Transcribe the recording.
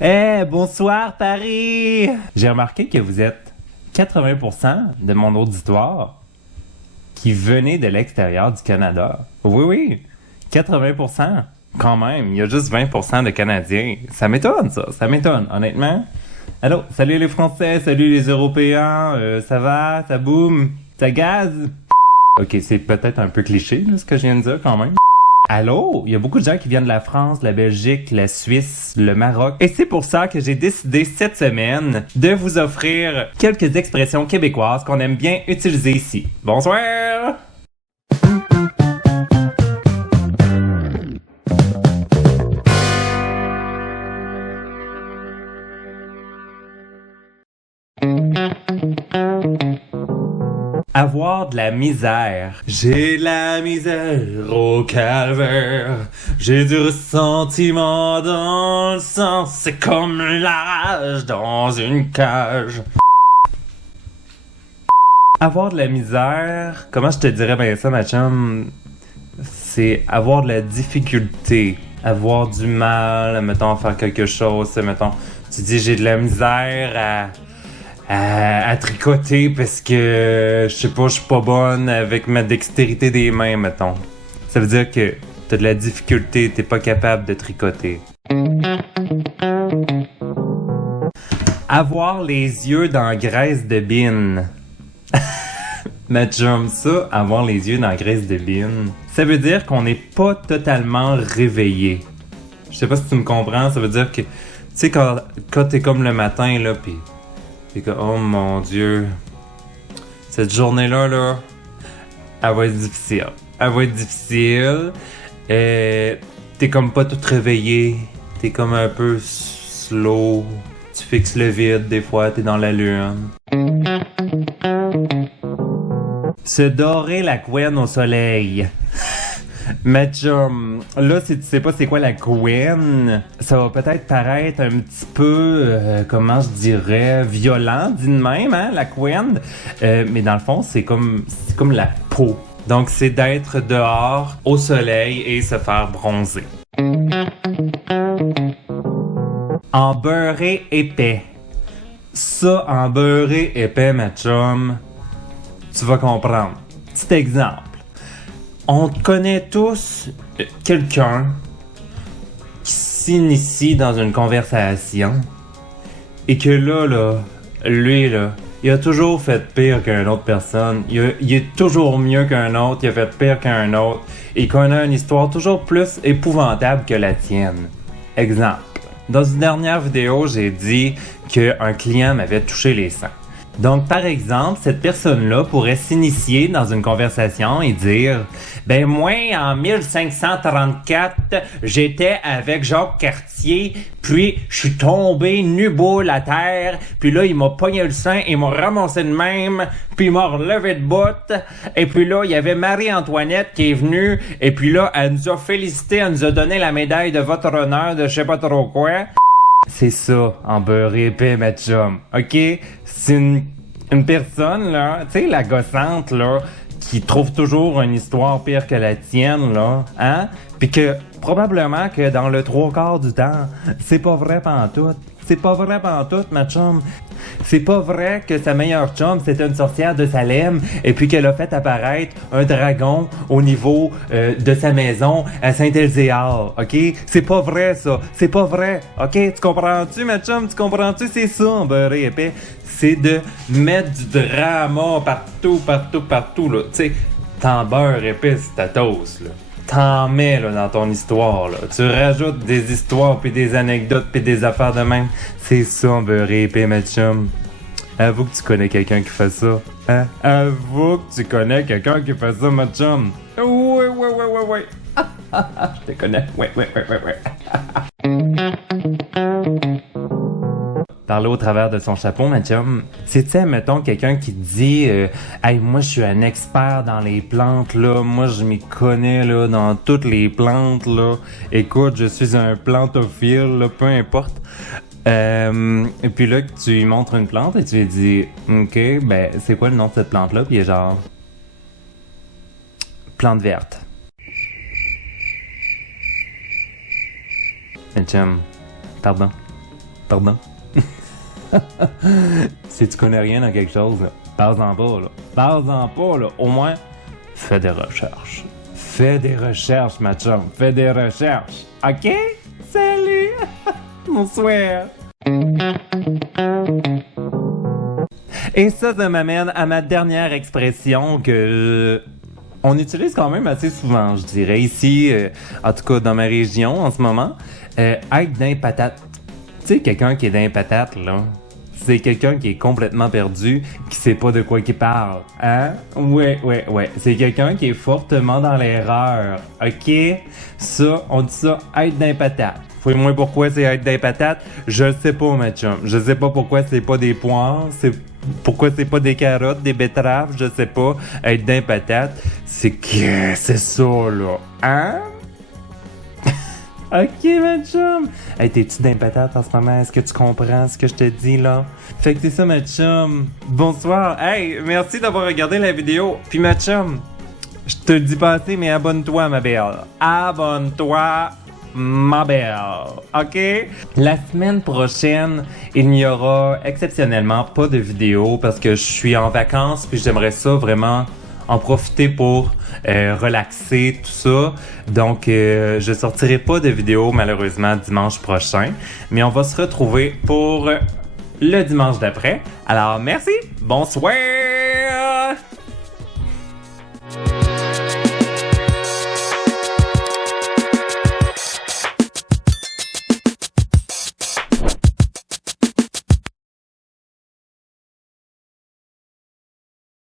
Bonsoir Paris! J'ai remarqué que vous êtes 80% de mon auditoire qui venait de l'extérieur du Canada. Oui, 80%. Quand même, il y a juste 20% de Canadiens. Ça m'étonne, ça m'étonne, honnêtement. Allô, salut les Français, salut les Européens, ça va, ça boum, ça gaz? Ok, c'est peut-être un peu cliché, là, ce que je viens de dire, quand même. Allô? Il y a beaucoup de gens qui viennent de la France, la Belgique, la Suisse, le Maroc. Et c'est pour ça que j'ai décidé cette semaine de vous offrir quelques expressions québécoises qu'on aime bien utiliser ici. Bonsoir! Avoir de la misère. J'ai de la misère au calvaire. J'ai du ressentiment dans le sang. C'est comme la rage dans une cage. Avoir de la misère, comment je te dirais bien ça, ma chum? C'est avoir de la difficulté. Avoir du mal, mettons, à faire quelque chose. Mettons, tu dis j'ai de la misère à tricoter parce que, je sais pas, je suis pas bonne avec ma dextérité des mains, mettons. Ça veut dire que t'as de la difficulté, t'es pas capable de tricoter. Avoir les yeux dans la graisse de bine. Ma chum, ça, avoir les yeux dans la graisse de bine, ça veut dire qu'on n'est pas totalement réveillé. Je sais pas si tu me comprends, ça veut dire que, tu sais, quand t'es comme le matin, là, pis t'es comme, oh mon Dieu, cette journée-là, là, elle va être difficile. Elle va être difficile. T'es comme pas tout réveillé. T'es comme un peu slow. Tu fixes le vide, des fois, t'es dans la lune. Se dorer la couenne au soleil. Ma chum, là, si tu sais pas c'est quoi la couenne, ça va peut-être paraître un petit peu, comment je dirais, violent, dit de même, hein, la couenne. Mais dans le fond, c'est comme la peau. Donc, c'est d'être dehors, au soleil, et se faire bronzer. En beurré épais. Ça, en beurré épais, ma chum, tu vas comprendre. Petit exemple. On connaît tous quelqu'un qui s'initie dans une conversation et que là, lui, là, il a toujours fait pire qu'une autre personne. Il est toujours mieux qu'un autre, il a fait pire qu'un autre et qu'on a une histoire toujours plus épouvantable que la tienne. Exemple. Dans une dernière vidéo, j'ai dit qu'un client m'avait touché les seins. Donc, par exemple, cette personne-là pourrait s'initier dans une conversation et dire « Ben moi, en 1534, j'étais avec Jacques Cartier, puis je suis tombé nu-boule à terre, puis là, il m'a pogné le sein, il m'a ramassé de même, puis il m'a relevé de botte, et puis là, il y avait Marie-Antoinette qui est venue, et puis là, elle nous a félicité, elle nous a donné la médaille de votre honneur de je sais pas trop quoi. » C'est ça, en beurré épais, ma chum. OK? C'est une personne, là, tu sais, la gossante, là, qui trouve toujours une histoire pire que la tienne, là, hein? Puis que, probablement que dans le 3/4 du temps, c'est pas vrai pantoute. C'est pas vrai pantoute, ma chum. C'est pas vrai que sa meilleure chum, c'était une sorcière de Salem et puis qu'elle a fait apparaître un dragon au niveau de sa maison à Saint-Elzéar, OK? C'est pas vrai, ça. C'est pas vrai, OK? Tu comprends-tu, ma chum? Tu comprends-tu? C'est ça, en beurré épais. C'est de mettre du drama partout, là. Tu sais, t'en beurre épais, c'est ta toast, là. T'en mets là, dans ton histoire. Là. Tu rajoutes des histoires, puis des anecdotes, puis des affaires de même. C'est ça, en beurré épais, ma chum. Avoue que tu connais quelqu'un qui fait ça. Hein? Avoue que tu connais quelqu'un qui fait ça, ma chum. Ouais. Je te connais. Ouais. Parler au travers de son chapeau, ma chum. C'est, tu sais, mettons, quelqu'un qui te dit hey, moi, je suis un expert dans les plantes, là. Moi, je m'y connais, là, dans toutes les plantes, là. Écoute, je suis un plantophile, là, peu importe. Et puis là, tu lui montres une plante et tu lui dis OK, ben, c'est quoi le nom de cette plante-là? Puis il est genre plante verte. Ma chum, pardon. Pardon. Si tu connais rien dans quelque chose, là, parle-en pas, là. Parle-en pas, là. Au moins, fais des recherches. Fais des recherches, ma chum. Fais des recherches. OK? Salut! Bonsoir! Et ça m'amène à ma dernière expression que on utilise quand même assez souvent, je dirais, ici, en tout cas dans ma région en ce moment. Être d'un patate. Tu sais, quelqu'un qui est d'un patate, là. C'est quelqu'un qui est complètement perdu, qui sait pas de quoi il parle. Hein? Ouais. C'est quelqu'un qui est fortement dans l'erreur. OK? Ça, on dit ça, être d'un patate. Fouille-moi pourquoi c'est être des patates. Je sais pas, ma chum. Je sais pas pourquoi c'est pas des poires. Pourquoi c'est pas des carottes, des betteraves. Je sais pas. Être des patates, c'est ça, là. Hein? Ok, ma chum. Hey, t'es-tu d'un patate en ce moment? Est-ce que tu comprends ce que je te dis, là? Fait que c'est ça, ma chum. Bonsoir. Hey, merci d'avoir regardé la vidéo. Puis, ma chum, je te le dis pas assez, mais abonne-toi, ma belle. Abonne-toi, ma belle. OK? La semaine prochaine, il n'y aura exceptionnellement pas de vidéo parce que je suis en vacances puis j'aimerais ça vraiment en profiter pour relaxer, tout ça. Donc, je sortirai pas de vidéo malheureusement dimanche prochain, mais on va se retrouver pour le dimanche d'après. Alors, merci, bonsoir!